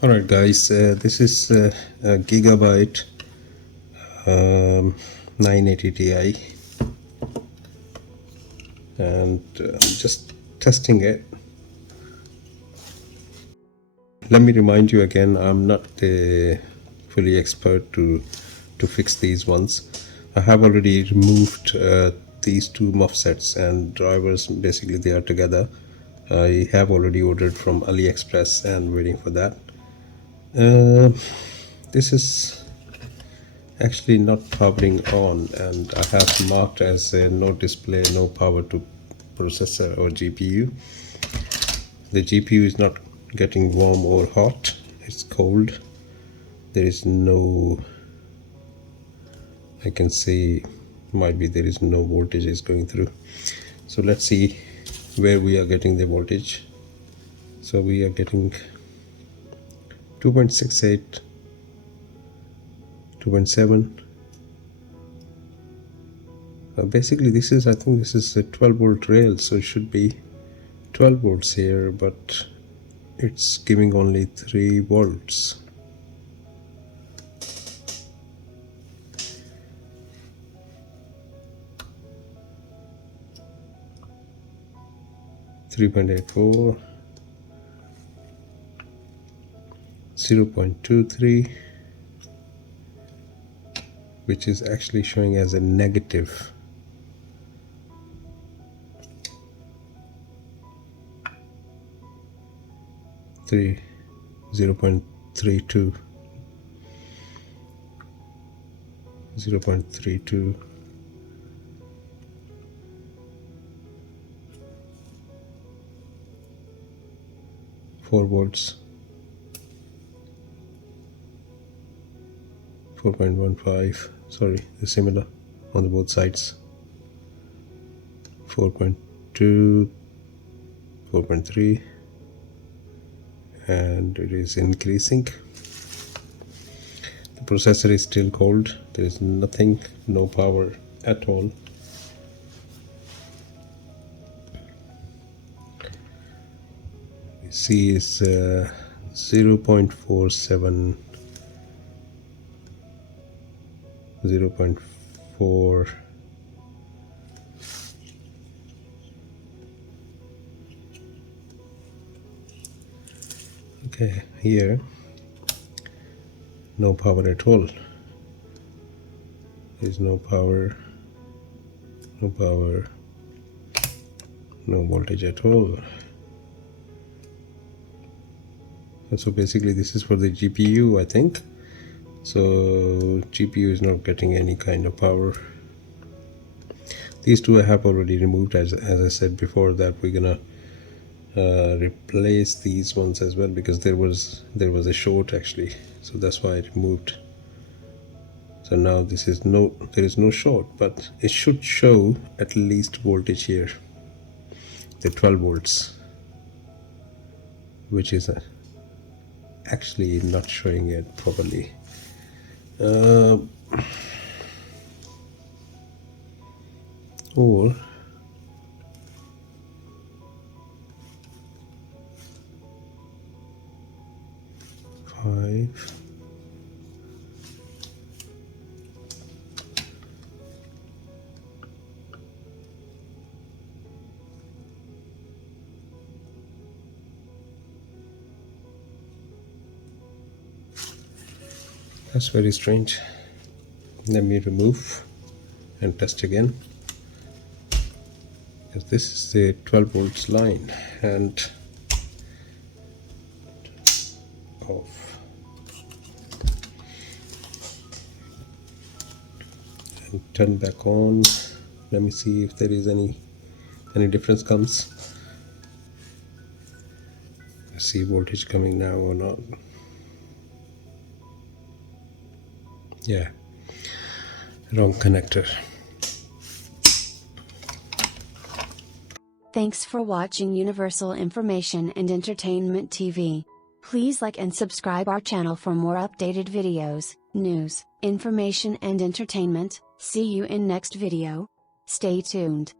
Alright guys, this is a Gigabyte 980ti and I'm just testing it. Let me remind you again, I'm not a fully expert to fix these ones. I have already removed these two MOSFETs and drivers, basically they are together. I have already ordered from AliExpress and waiting for that. This is actually not powering on, and I have marked as no display, no power to processor or GPU. The GPU is not getting warm or hot, it's cold. There is no, I can see, might be there is no voltage is going through. So let's see where we are getting the voltage. So we are getting 2.68, 2.7. Basically this is, I think this is a 12 volt rail, so it should be 12 volts here, but it's giving only 3 volts. .84, 0.23, which is actually showing as a negative. Three 0.32, 0.32, 4 volts, 4.15, sorry, they're similar on the both sides. 4.2, 4.3, and it is increasing. The processor is still cold, there is nothing, no power at all. C is 0.47, 0.4, okay, here no power at all. There is no power, no power, no voltage at all. So basically this is for the GPU, I think. So GPU is not getting any kind of power. These two I have already removed, as I said before, that we're gonna replace these ones as well, because there was a short actually, so that's why I removed. So now this is there is no short, but it should show at least voltage here, the 12 volts, which is actually not showing it properly. Or five, that's very strange. Let me remove and test again, because this is the 12 volts line, and off, and turn back on. Let me see if there is any difference comes. Let's see voltage coming now or not. Yeah, wrong connector. Thanks for watching Universal Information and Entertainment TV. Please like and subscribe our channel for more updated videos, news, information and entertainment. See you in next video. Stay tuned.